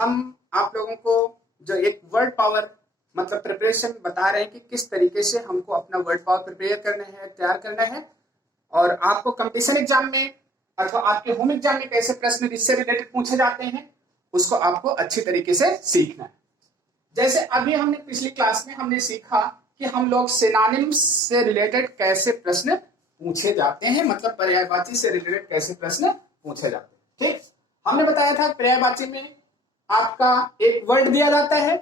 हम आप लोगों को जो एक वर्ड पावर मतलब प्रिपरेशन बता रहे हैं कि किस तरीके से हमको अपना वर्ड पावर प्रिपेयर करना है, तैयार करना है, और आपको कंपटीशन एग्जाम में अथवा आपके होम एग्जाम में कैसे प्रश्न इससे रिलेटेड पूछे जाते हैं उसको आपको अच्छी तरीके से सीखना है। जैसे अभी हमने पिछली क्लास में हमने सीखा कि हम लोग सिनोनिम्स से रिलेटेड कैसे प्रश्न पूछे जाते हैं, मतलब पर्यायवाची से रिलेटेड कैसे प्रश्न पूछे जाते हैं। ठीक, हमने बताया था पर्यायवाची में आपका एक वर्ड दिया जाता है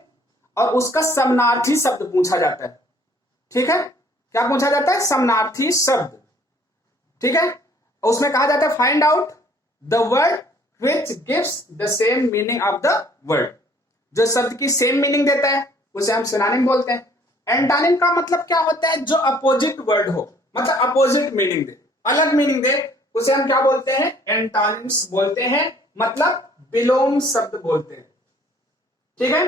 और उसका समानार्थी शब्द पूछा जाता है। ठीक है, क्या पूछा जाता है? समानार्थी शब्द। ठीक है, उसमें कहा जाता है find out the word which gives the same meaning of the word. जो शब्द की सेम मीनिंग देता है उसे हम सिनोनिम बोलते हैं। एंटोनिम का मतलब क्या होता है? जो अपोजिट वर्ड हो, मतलब अपोजिट मीनिंग दे, अलग मीनिंग दे, उसे हम क्या बोलते हैं? एंटोनिम्स बोलते हैं, मतलब विलोम शब्द बोलते हैं। ठीक है,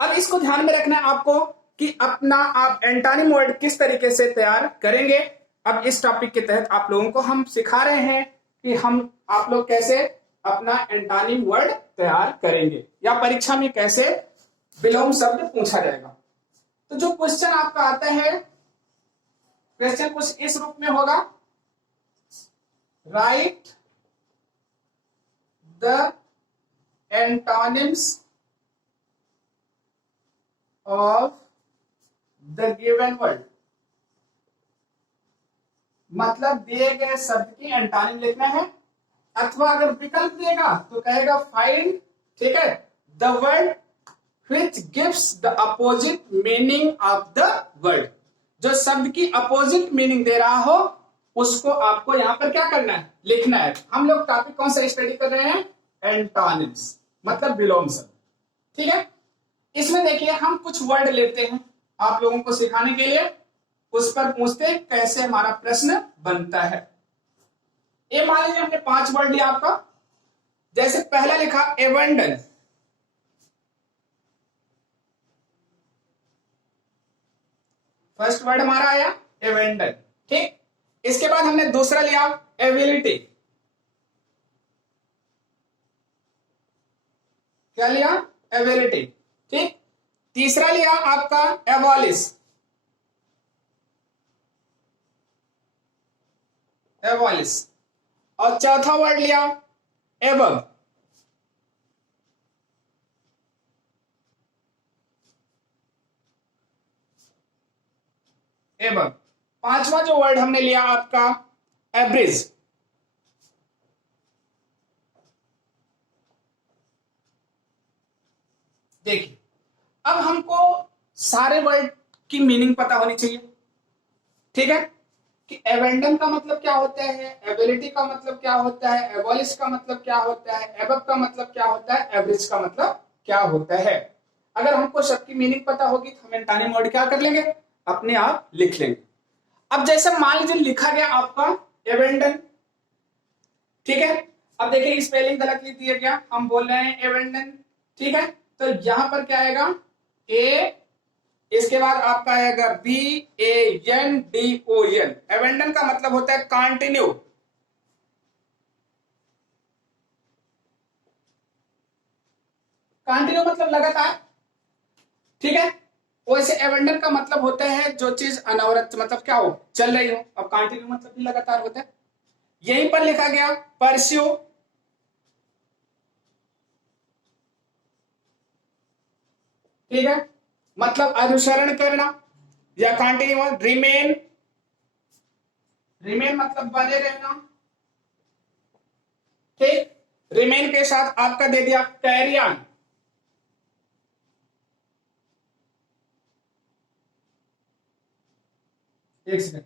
अब इसको ध्यान में रखना है आपको कि अपना आप एंटोनिम वर्ड किस तरीके से तैयार करेंगे। अब इस टॉपिक के तहत आप लोगों को हम सिखा रहे हैं कि आप लोग कैसे अपना एंटोनिम वर्ड तैयार करेंगे या परीक्षा में कैसे विलोम शब्द पूछा जाएगा। तो जो क्वेश्चन आपका आता है, क्वेश्चन कुछ इस रूप में होगा, right the antonyms of the given word, मतलब दिए गए शब्द की एंटोनिम लिखना है। अथवा अगर विकल्प देगा तो कहेगा फाइंड, ठीक है, the word which gives the opposite meaning of the word। जो शब्द की अपोजिट मीनिंग दे रहा हो उसको आपको यहां पर क्या करना है? लिखना है। हम लोग टॉपिक कौन सा स्टडी कर रहे हैं? एंटोनिम्स, मतलब विलोम शब्द। ठीक है, इसमें देखिए हम कुछ वर्ड लेते हैं आप लोगों को सिखाने के लिए, उस पर पूछते हैं कैसे हमारा प्रश्न बनता है। ये मान लीजिए हमने 5 वर्ड लिया आपका, जैसे पहला लिखा एबंडन, फर्स्ट वर्ड हमारा आया एबंडन। ठीक, इसके बाद हमने दूसरा लिया एबिलिटी, क्या लिया? एबिलिटी। ठीक, तीसरा लिया आपका एबॉलिश, एबॉलिश, और चौथा वर्ड लिया एबव। एबव। पांचवा जो वर्ड हमने लिया आपका एवरेज। देखिए अब हमको सारे वर्ड की मीनिंग पता होनी चाहिए। ठीक है, कि एबेंडन का मतलब क्या होता है, एबिलिटी का मतलब क्या होता है, एबॉलिश का मतलब क्या होता है, एबव का मतलब क्या होता है, एवरेज का मतलब क्या होता है। अगर हमको सबकी मीनिंग पता होगी तो हम एंटोनिम वर्ड क्या कर लेंगे? अपने आप लिख लेंगे। अब जैसे मान लीजिए लिखा गया आपका एबेंडन, ठीक है, अब देखिए स्पेलिंग गलत लिख दिया गया, हम बोल रहे हैं एबेंडन। ठीक है, तो यहां पर क्या आएगा? ए, इसके बाद आपका आएगा BANDON। एबेंडन का मतलब होता है कंटिन्यू, कंटिन्यू मतलब लगातार। ठीक है, वैसे एबेंडन का मतलब होता है जो चीज अनवरत, मतलब क्या हो, चल रही हो। अब कंटिन्यू मतलब भी लगातार होता है। यहीं पर लिखा गया परस्यू, ठीक है, मतलब अनुसरण करना या कंटिन्यू। रिमेन, रिमेन मतलब बने रहना। ठीक, रिमेन के साथ आपका दे दिया कैरी ऑन। एक सेकंड,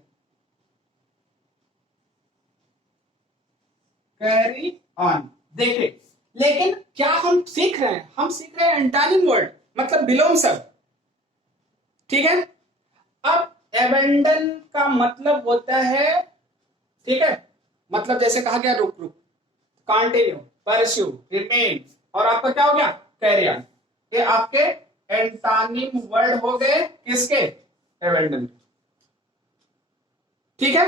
कैरी ऑन। देखिए लेकिन क्या हम सीख रहे हैं? हम सीख रहे हैं एंटोनिम वर्ड, मतलब विलोम शब्द। ठीक है, अब एबेंडन का मतलब होता है, ठीक है, मतलब जैसे कहा गया रुक रुक, कंटिन्यू, परस्यू, रिमेन, और आपका क्या हो गया? Carry on. ये आपके एंटोनिम वर्ड हो गए किसके? एबेंडन। ठीक है,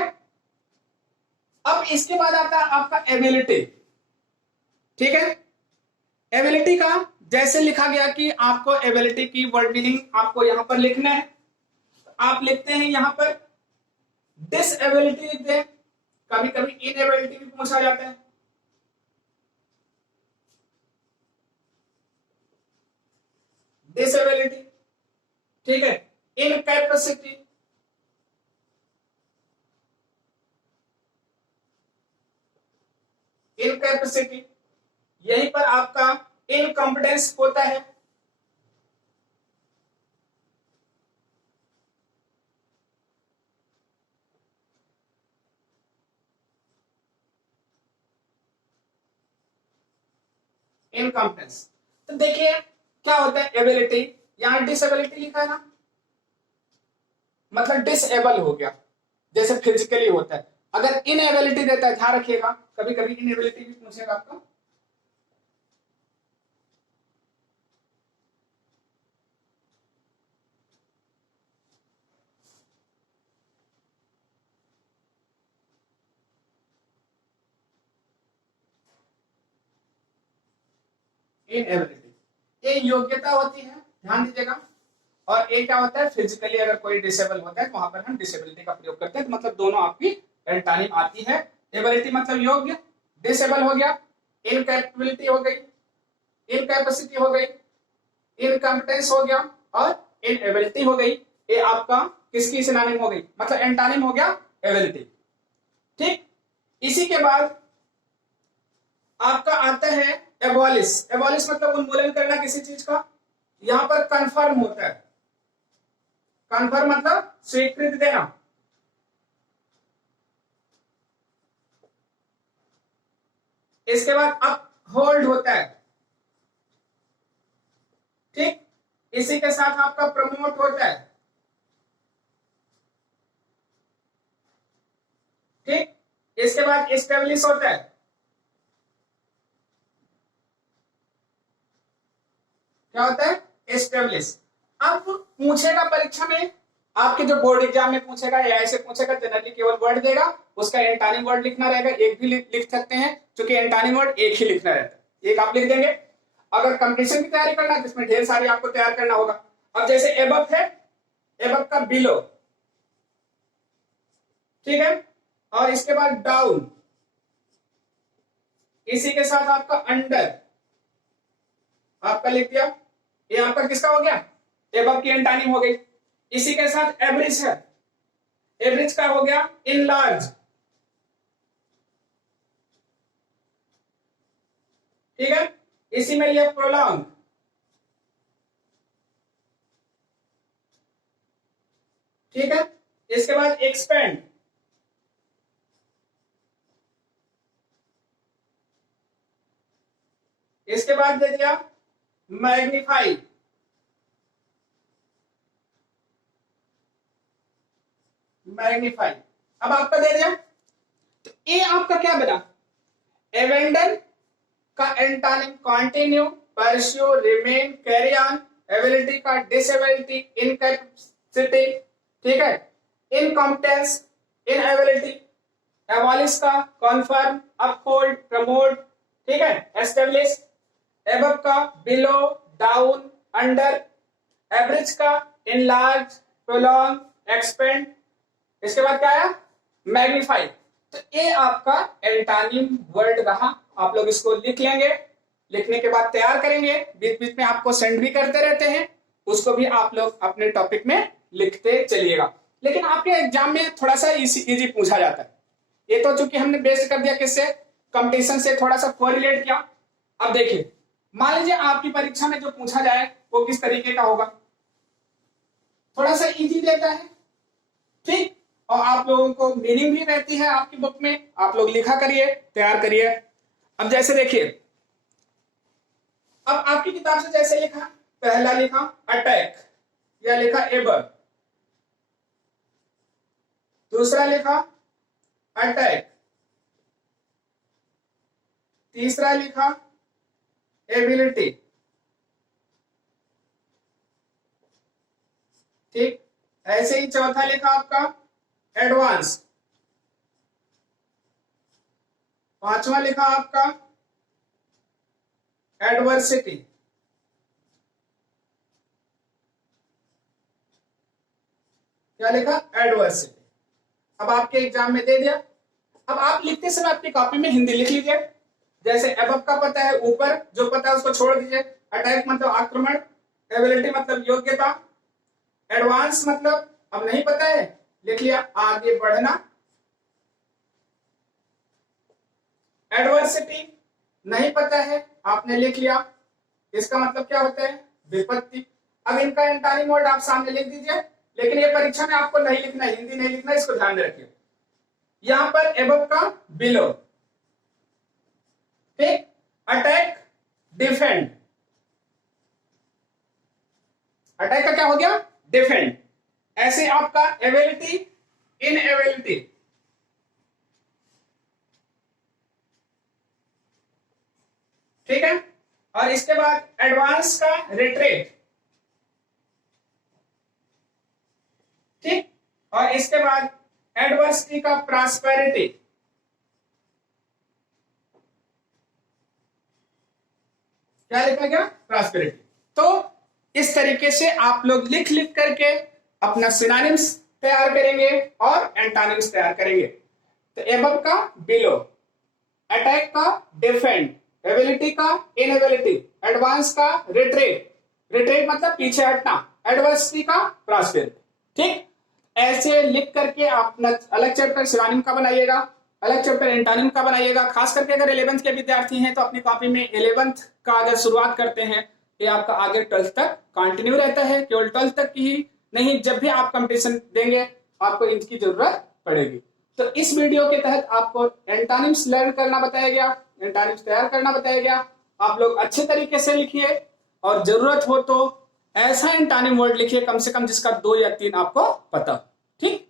अब इसके बाद आता है आपका एबिलिटी। ठीक है, एबिलिटी का जैसे लिखा गया कि आपको एबिलिटी की वर्ड मीनिंग आपको यहां पर लिखना है, तो आप लिखते हैं यहां पर डिसएबिलिटी लिखते हैं, कभी कभी इनएबिलिटी भी पूछा जाता है। डिसएबिलिटी, ठीक है। इनकैपेसिटी, इनकैपेसिटी, यहीं पर आपका इनकॉम्पिटेंस होता है। इनकॉम्पिटेंस, तो देखिए क्या होता है एबिलिटी, यहां डिसेबिलिटी लिखा है ना, मतलब डिसेबल हो गया, जैसे फिजिकली होता है। अगर इनएबिलिटी देता है, ध्यान रखिएगा, कभी कभी इनएबिलिटी भी पूछेगा आपका। इनएबिलिटी, ये योग्यता होती है, ध्यान दीजिएगा। और ये क्या होता है, फिजिकली अगर कोई डिसेबल होता है तो वहां पर हम डिसेबिलिटी का प्रयोग करते हैं, तो मतलब दोनों आपकी एंटानिम आती है। एबिलिटी मतलब योग्य, डिसेबल हो गया, इनकैपेबिलिटी हो गई, इनकैपेसिटी हो गई, इनकॉम्पिटेंस हो गया, और इनएबिलिटी हो गई। ये आपका किसकी सिनोनिम हो गई, मतलब एंटानिम हो गया एबिलिटी। ठीक, इसी के बाद आपका आता है एबॉलिश। एबॉलिश मतलब उन्मूलन करना किसी चीज का, यहां पर कन्फर्म होता है। कन्फर्म मतलब स्वीकृति देना। इसके बाद अप होल्ड होता है, ठीक। इसी के साथ आपका प्रमोट होता है, ठीक। इसके बाद एस्टेब्लिश होता है, क्या होता है, एस्टेब्लिश। अब पूछेगा परीक्षा में, आपके जो बोर्ड एग्जाम में पूछेगा या ऐसे पूछेगा, जनरली केवल वर्ड देगा, उसका एंटानिम वर्ड लिखना रहेगा। एक भी लिख सकते हैं, क्योंकि एंटानिम वर्ड एक ही लिखना रहता है, एक आप लिख देंगे। अगर कंपटीशन की तैयारी करना है जिसमें ढेर सारी आपको तैयार करना होगा। अब जैसे एबव है, एबव का बिलो, ठीक है। और इसके बाद डाउन, इसी के साथ आपका अंडर आपका लिख दिया। ये आपका किसका हो गया, एबव की एंटानिम हो गई। इसी के साथ एवरेज है, एवरेज का हो गया इनलार्ज, ठीक है। इसी में लिया प्रोलॉन्ग, ठीक है। इसके बाद एक्सपेंड, इसके बाद दे दिया मैग्नीफाई, मैग्नीफाई। अब आपका दे दिया, तो ये आपका क्या बना, एवेंडन का antonym continue, pursue, remain, carry on. Ability का डिसेबिलिटी, इनकैपेसिटी, ठीक है। Incompetence, inability. एबॉलिश का कॉन्फर्म, अपहोल्ड, प्रमोट, ठीक है। एस्टेब्लिश, एबव का बिलो, डाउन, अंडर। एवरेज का इनलार्ज, प्रोलॉन्ग, एक्सपेंड। इसके बाद क्या आया, मैग्नीफाई। तो ये आपका एंटानिम वर्ड रहा, आप लोग इसको लिख लेंगे। लिखने के बाद तैयार करेंगे, बीच बीच में आपको सेंड भी करते रहते हैं, उसको भी आप लोग अपने टॉपिक में लिखते चलिएगा। लेकिन आपके एग्जाम में थोड़ा सा इजी पूछा जाता है। ये तो चूंकि हमने बेस्ड कर दिया किससे, कंपटीशन से थोड़ा सा कोरिलेट किया। अब देखिए, मान लीजिए आपकी परीक्षा में जो पूछा जाए वो किस तरीके का होगा, थोड़ा सा इजी देता है, ठीक। और आप लोगों को मीनिंग भी रहती है आपकी बुक में, आप लोग लिखा करिए, तैयार करिए। अब जैसे देखिए, अब आपकी किताब से जैसे लिखा, पहला लिखा अटैक या लिखा एबर, दूसरा लिखा अटैक, तीसरा लिखा एबिलिटी, ठीक। ऐसे ही चौथा लिखा आपका एडवांस, पांचवा लिखा आपका एडवर्सिटी, क्या लिखा? एडवर्सिटी। अब आपके एग्जाम में दे दिया। अब आप लिखते समय अपनी कॉपी में हिंदी लिख लीजिए। जैसे अबव का पता है, ऊपर जो पता है उसको छोड़ दीजिए। अटैक मतलब आक्रमण, एबिलिटी मतलब योग्यता, एडवांस मतलब अब नहीं पता है, लिख लिया आगे बढ़ना। एडवर्सिटी नहीं पता है, आपने लिख लिया, इसका मतलब क्या होता है? विपत्ति। अब इनका एंटोनिम वर्ड आप सामने लिख दीजिए, लेकिन ये परीक्षा में आपको नहीं लिखना, हिंदी नहीं लिखना, इसको ध्यान में रखिए। यहां पर एबव का बिलो, ठीक, अटैक, डिफेंड। अटैक का क्या हो गया? डिफेंड। ऐसे आपका एबिलिटी, इनएबिलिटी, ठीक है। और इसके बाद एडवांस का रिट्रीट, ठीक। और इसके बाद एडवर्सिटी का प्रॉस्पेरिटी, क्या लिखा गया? प्रॉस्पेरिटी। तो इस तरीके से आप लोग लिख लिख करके अपना सिनोनिम्स तैयार करेंगे और एंटोनिम्स तैयार करेंगे। तो एबव का बिलो, अटैक का डिफेंड, एबिलिटी का इनएबिलिटी, एडवांस का रिट्रीट, रिट्रीट मतलब पीछे हटना, एडवर्सिटी का प्रॉस्पेरिटी, ठीक। ऐसे लिख करके अपना अलग चैप्टर सिनोनिम का बनाइएगा, अलग चैप्टर एंटोनिम का बनाइएगा। खास करके अगर 11th के विद्यार्थी हैं तो अपनी कॉपी में 11th का अगर शुरुआत करते हैं, ये आपका आगे 12th तक कंटिन्यू रहता है। केवल 12th तक ही नहीं, जब भी आप कंपटीशन देंगे आपको इनकी जरूरत पड़ेगी। तो इस वीडियो के तहत आपको एंटोनिम्स लर्न करना बताया गया, एंटोनिम्स तैयार करना बताया गया। आप लोग अच्छे तरीके से लिखिए और जरूरत हो तो ऐसा एंटोनिम वर्ड लिखिए कम से कम जिसका 2 या 3 आपको पता, ठीक।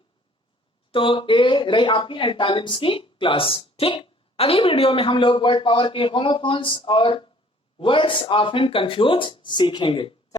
तो ये रही आपकी एंटोनिम्स की क्लास, ठीक। अगली वीडियो में हम लोग वर्ड पावर के होमोफोन्स और वर्ड्स ऑफन कंफ्यूज सीखेंगे।